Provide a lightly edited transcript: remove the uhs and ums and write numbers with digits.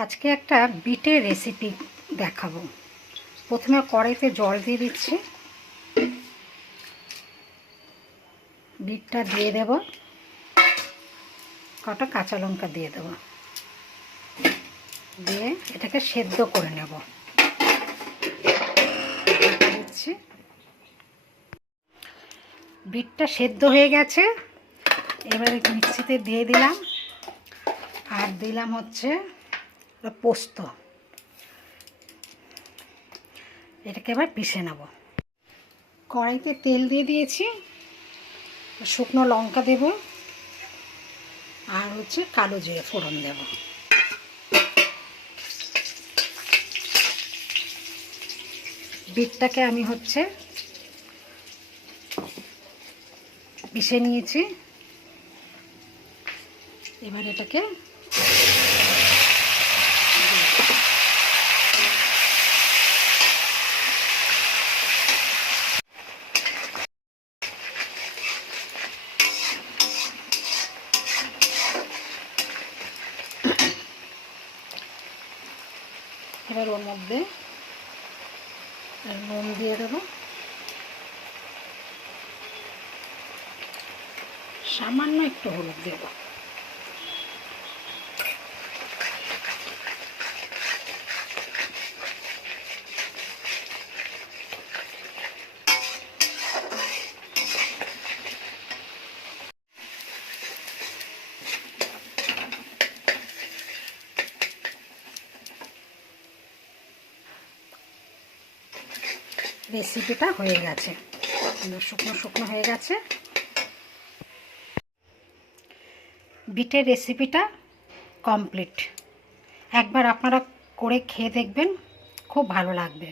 আজকে একটা বিটের রেসিপি দেখাবো। প্রথমে কড়াইতে জল দিয়ে দিচ্ছি, বিটটা দিয়ে দেব, কটা কাঁচা লঙ্কা দিয়ে দেব, দিয়ে এটাকে সেদ্ধ করে নেব। দিচ্ছি, বিটটা সেদ্ধ হয়ে গেছে। এবারে মিক্সিতে দিয়ে দিলাম, আর দিলাম হচ্ছে পোস্ত। এটাকে এবার পিষে নেব। কড়াইতে তেল দিয়ে দিয়েছি, শুকনো লঙ্কা দেব, আর হচ্ছে কালো জিরে ফোড়ন দেব। বিটটাকে আমি হচ্ছে পিষে নিয়েছি। এবার এটাকে এবার ওর মধ্যে নুন দিয়ে দেবো, সামান্য একটু হলুদ দেব। রেসিপিটা হয়ে গেছে, শুকনো শুকনো হয়ে গেছে। বিটের রেসিপিটা কমপ্লিট। একবার আপনারা করে খেয়ে দেখবেন, খুব ভালো লাগবে।